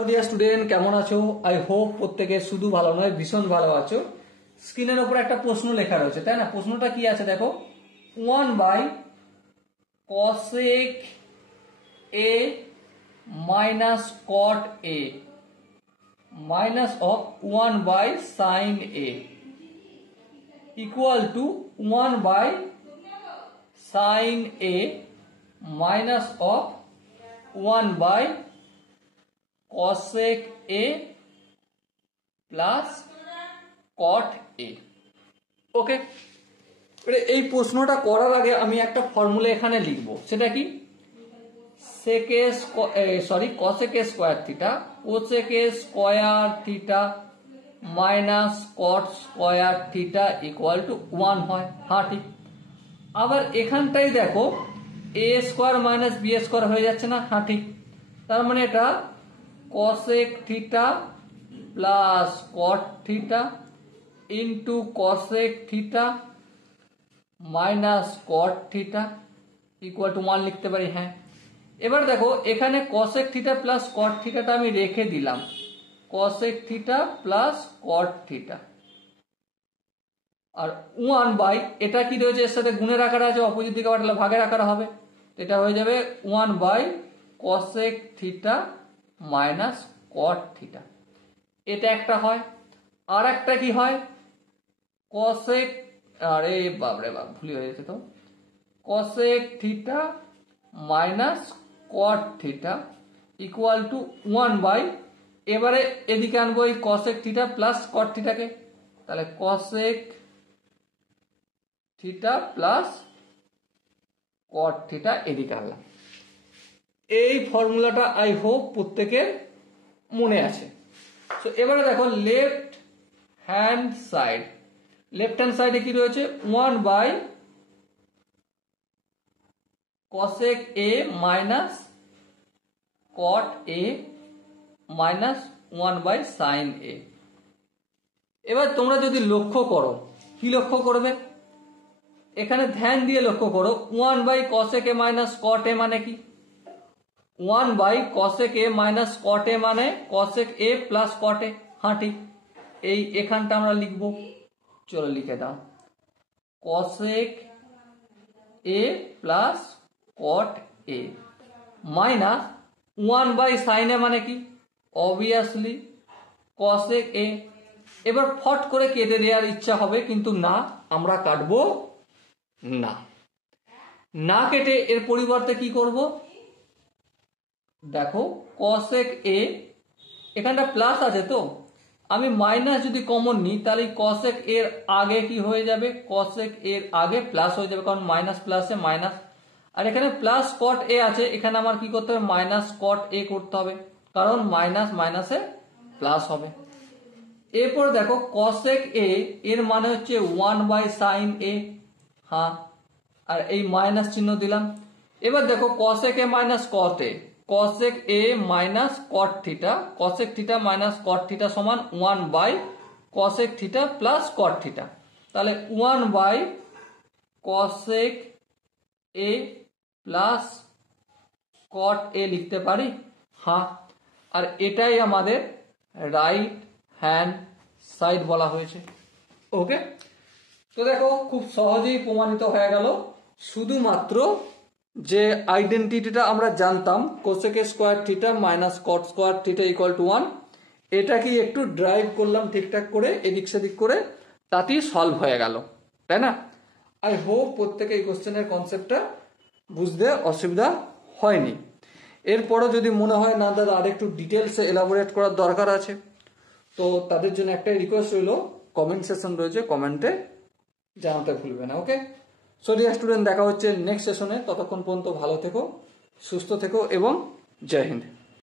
Dear student, কেমন আছো? I hope প্রত্যেকে শুধু ভালো নয়, ভীষণ ভালো আছো। স্ক্রিনের উপর একটা প্রশ্ন লেখা রয়েছে, তাই না? প্রশ্নটা কি আছে দেখো, 1/cosec a minus cot a minus of 1/sin a equal to 1/sin a minus of 1/cosec a plus cot a। ওকে, এই প্রশ্নটা করার আগে আমি একটা ফর্মুলা এখানে লিখবো, সেটা কি? cosec a square theta cosec a square theta minus cot square theta equal to 1 হয়। হ্যাঁ, ঠিক। আবার এখানটাই দেখো a square minus b square হয়ে যাচ্ছে না? হ্যাঁ, ঠিক। তার মানে এটা cosec theta plus cot theta into cosec theta minus cot theta equal to 1 লিখতে পারি। হ্যাঁ, এবার দেখো এখানে cosec থিটা প্লাস cot থিটাটা আমি রেখে দিলাম, cosec theta plus cot theta, R 1 by এটা কি রয়েছে, এর সাথে গুণের আকারে আছে, অপোজিট দিকে পাঠালে ভাগের আকারে হবে, এটা হয়ে যাবে 1 by cosec theta minus cot theta. এটা একটা হয়। আর একটা কি হয়, cosec, আরে বাপরে বাপ, ভুল হয়ে গেছে তো, cosec theta minus cot theta equal to 1 by, এবারে এদিকে আনবো এই cosec থিটা প্লাস cot থিটাকে, তাহলে cosec theta plus cot theta এদিকে আনলাম। এই ফর্মুলাটা আই হোপ প্রত্যেকের মনে আছে। তো এবারে দেখো লেফট হ্যান্ড সাইডে কি রয়েছে, 1 by cosec a minus cot a minus 1 by sin a। এবার তোমরা যদি লক্ষ্য করো, কি লক্ষ্য করবে, এখানে ধ্যান দিয়ে লক্ষ্য করো, 1 by cosec a minus cot a মানে কি? 1 by cosec a minus cot a মানে cosec a plus cot a। হ্যাঁ, ঠিক। এই এখানটা আমরা লিখব, চলো লিখে দাও, cosec a plus cot a minus 1 by sin a মানে কি? Obviously cosec a। এবার ফট করে কেটে দেওয়ার ইচ্ছা হবে, কিন্তু না, আমরা কাটবো না। না কেটে এর পরিবর্তে কি করব দেখো, cosec a, এখানটা প্লাস আছে তো, আমি মাইনাস যদি কমন নিই তাহলে cosec এর আগে কি হয়ে যাবে, cosec এর আগে প্লাস হয়ে যাবে, কারণ মাইনাস প্লাসে মাইনাস, আর এখানে প্লাস cot a আছে, এখানে আমার কি করতে হবে, মাইনাস cot a করতে হবে, কারণ মাইনাস মাইনাসে প্লাস হবে। এরপর দেখো cosec a এর মানে হচ্ছে 1 বাই sin a। হ্যাঁ, আর এই মাইনাস চিহ্ন দিলাম। এবার দেখো cosec a minus cot a, cosec a minus cot theta, cosec theta minus cot theta সমান 1 by cosec theta plus cot theta, তাহলে 1 by cosec a plus cot a লিখতে পারি। হ্যাঁ, আর এটাই আমাদের রাইট হ্যান্ড সাইড বলা হয়েছে। ওকে, তো দেখো খুব সহজেই প্রমাণিত হয়ে গেল। শুধুমাত্র যে আইডেন্টিটিটা আমরা জানতাম, cosec square theta minus cot square theta equal to 1, এটাকে একটু ড্রাইভ করলাম ঠিকঠাক করে, এদিক সেদিক করে, তাতেই সলভ হয়ে গেল, তাই না? আই হোপ প্রত্যেকে এই কোশ্চেনের কনসেপ্টটা বুঝতে অসুবিধা হয়নি। এরপরও যদি মনে হয় না দাদা আরেকটু ডিটেলসে এলাবোরেট করার দরকার আছে, তো তাদের জন্য একটাই রিকোয়েস্ট রইল, কমেন্ট সেশন রয়েছে, কমেন্টে জানাতে ভুলবে না। ওকে, সো ডিয়ার স্টুডেন্ট, দেখা হচ্ছে নেক্সট সেশনে। ততক্ষণ পর্যন্ত ভালো থেকো, সুস্থ থেকো এবং জয় হিন্দ।